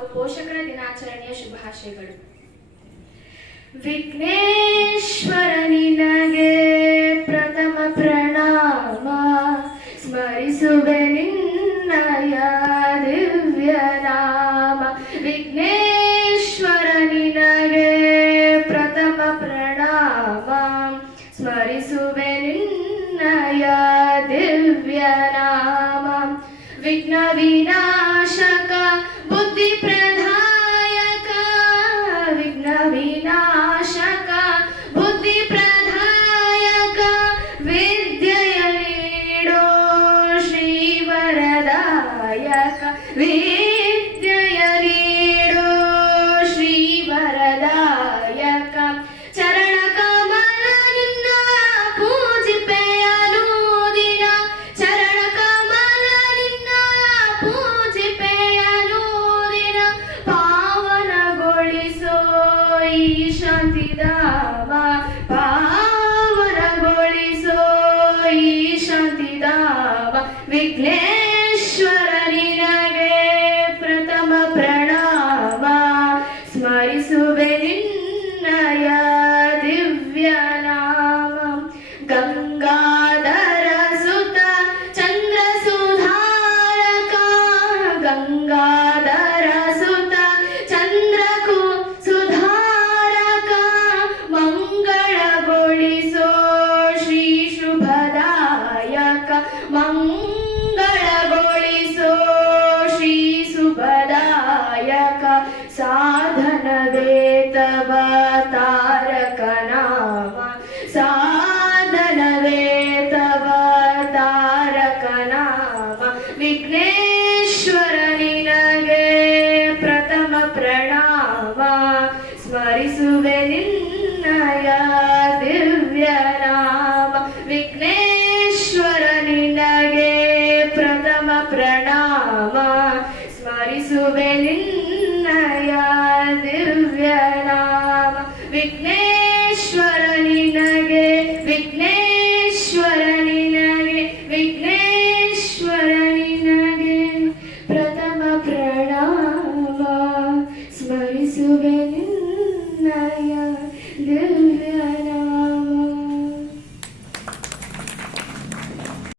ಹಾಗೂ ಪೋಷಕರ ದಿನಾಚರಣೆಯ ಶುಭಾಶಯಗಳು. ವಿಘ್ನೇಶ್ವರ ನಿನಗೆ ಪ್ರಥಮ ಪ್ರಣಾಮ, ಸ್ಮರಿಸುವೆ ನಿನ್ನಯ ದಿವ್ಯ ನಾಮ. ವಿಘ್ನೇಶ್ವರ ನಿನಗೆ ಪ್ರಥಮ ಪ್ರಣಾಮ, ಸ್ಮರಿಸುವೆ ನಿನ್ನಯ ದಿವ್ಯ ನಾಮ. ವಿಘ್ನ ವಿನಾಶಕ ಬುದ್ಧಿ ಪ್ರದಾಯಕ, ವಿಘ್ನ ವಿನಾಶಕ ಬುದ್ಧಿ ಪ್ರದಾಯಕ, ವಿದ್ಯೆಯ ನೀಡೋ ಶ್ರೀವರದಾಯಕ, ವಿದ್ಯೆಯ ನೀಡೋ ಶ್ರೀವರದಾಯಕ. ಚರಣ ಕಮಲ ನಿನ್ನ ಪೂಜಿಪೆಯನು ದಿನ, ಚರಣ ಕಮಲ ನಿನ್ನ ಪೂಜಿಪೆಯನು ದಿನ. ಪಾವನಗೊಳಿಸೋ ಈ ಶಾಂತಿಧಾಮ, ಪಾವನಗೊಳಿಸೋ ಈ ಶಾಂತಿಧಾಮ. ವಿಘ್ನೇಶ್ವರ ನಿನಗೆ ಪ್ರಥಮ ಪ್ರಣಾಮ, ಸ್ಮರಿಸುವೆ ನಿನ್ನಯ ದಿವ್ಯ ನಾಮ. ಗಂಗಾಧರ ಸುತ ಚಂದ್ರ ಸುಧಾರಕ, ಗಂಗಾಧರ ಸುತ ಚಂದ್ರ ಸುಧಾರಕ, ಮಂಗಳಗೊಳಿಸೋ ಶ್ರೀ ಶುಭದಾಯಕ, ಮಂಗಳಗೊಳಿಸೋ ಶ್ರೀ ಶುಭದಾಯಕ. ಸಾಧನವೇ ತವ ತಾರಕ ನಾಮ, ಸಾಧನವೇ ತವ ತಾರಕ ನಾಮ. ವಿಘ್ನೇಶ್ವರ ನಿನಗೆ ಪ್ರಥಮ ಪ್ರಣಾಮ, ಸ್ಮರಿಸುವೆ